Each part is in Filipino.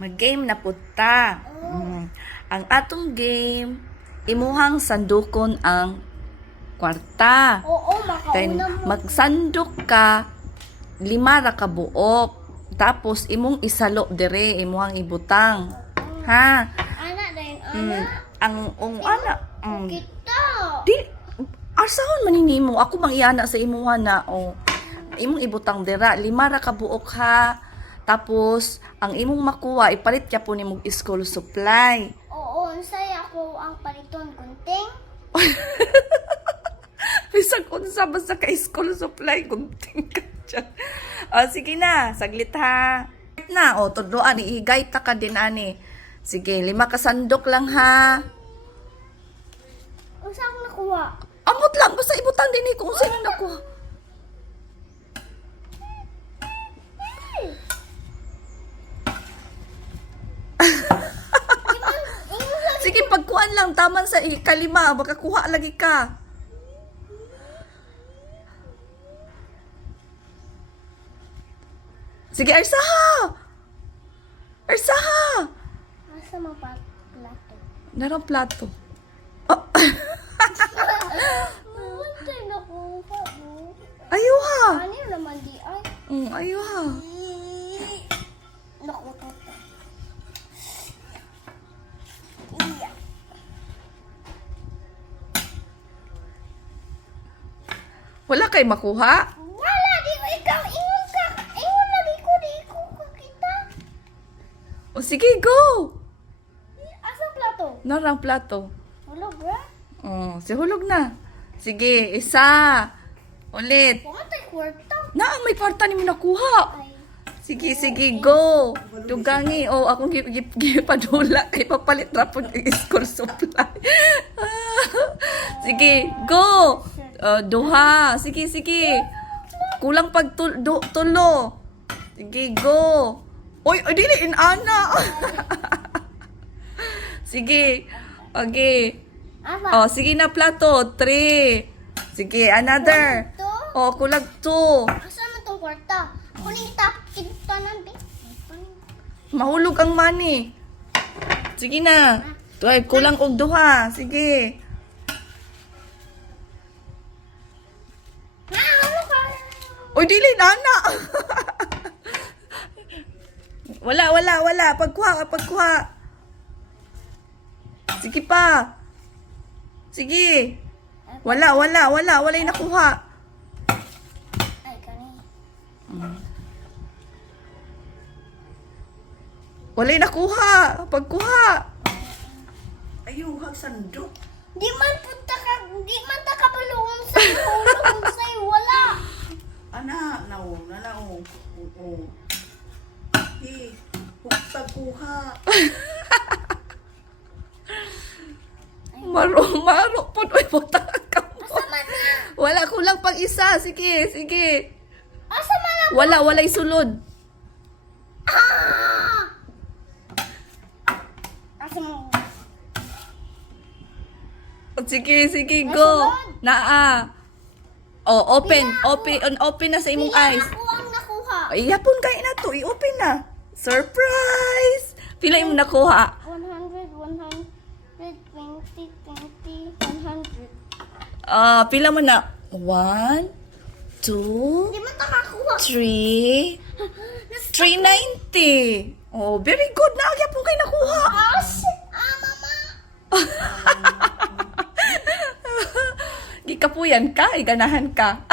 Mag-game na puta. Ang atong game, imuhang sandukon ang kwarta. Oo, Then, makauna mo. magsandok ka, 5 ra ka buok. Tapos, imong isalo dire, imuhang ibutang. Ha? Ana din, Mm, ana. ana. Kita. Di, asahon manini mo? Ako bang iana sa imuha na, imong ibutang dira, 5 ra ka buok ha. Tapos, ang imong makuha, ipalit ka po ni mong school supply. Oo, unsay ako ang paliton gunting. Bisag unsa basta ka school supply, gunting ka dyan. Sige na, saglit ha. Na, tudloan, iigay ta ka din ani. Sige, 5 ka sandok lang ha. Unsa akong nakuha? Amot lang, basta ibutang din kung sino nakuha. Sige, pagkuhan lang, taman sa ikalima, makakuha lagi ka. Sige, Arsaha! Arsaha! Asa mo pa plato? Narang plato. Unsay nakuha mo? Ayaw ha! Ano naman di ay? Ayaw ha. Nakuha ko. Iya. Wala kay makuha? Wala di ko ikaw ingon ka. Ingon lagi ko di ko kita. O sige, go! Asa plato? Narang plato. Wala bra. Si hulog na. Sige, isa. Ulit. Pumatay kwarta. Ang may kwarta ni mo nakuha. Ay. Sige, sige, go. Dugangi. Akong gipadula kay papalit ra pud ang school supply. Sige, go. Duha. Sige, sige. Kulang pag tulo. Sige, go. Oy, dili inana. Sige. Okay. Asa? Sige na plato. 3. Sige, another. Kulang 2. Asa man tong kwarta? Kunin tap tanan di. Mahulog ang money. Sige na. Ay, kulang og duha. Sige. Ano ka? Oy, dili nana. wala. Pagkuha. Sige pa. Sige. Wala yung nakuha. Ay, kani. Wala yung nakuha. Pagkuha. Ayaw, sandok. Di man ta kabulong sa hulong say wala. Ana, nalaw. Oo. Pagkuha. Maro po. Uy, butang ka mo. Asa man na? Wala, kulang pang isa. Sige. Asa man na? Wala sulod. Ah! Asa mo? Sige, go. Naa. Open na sa imong eyes. Ako ang nakuha. Yapon kay na to, i-open na. Surprise! Pila imong nakuha? 100, 100, 20, 20, 100. Pila mo na? 1, 2, Di man ta kakuha. 3, 390. Very good na. Yapon kay nakuha. Mama. Gikapuyan ka, ganahan ka.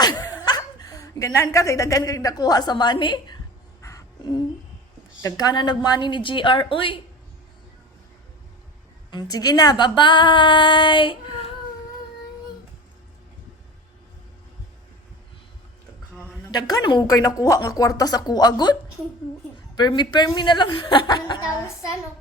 Ganahan ka, kay daghan kay nakuha sa money. Daghan na nag-money ni GR, uy. Sige na, bye-bye. Daghan na mo kay nakuha nga kwarta sa kuagot. Permi na lang. 1,000 o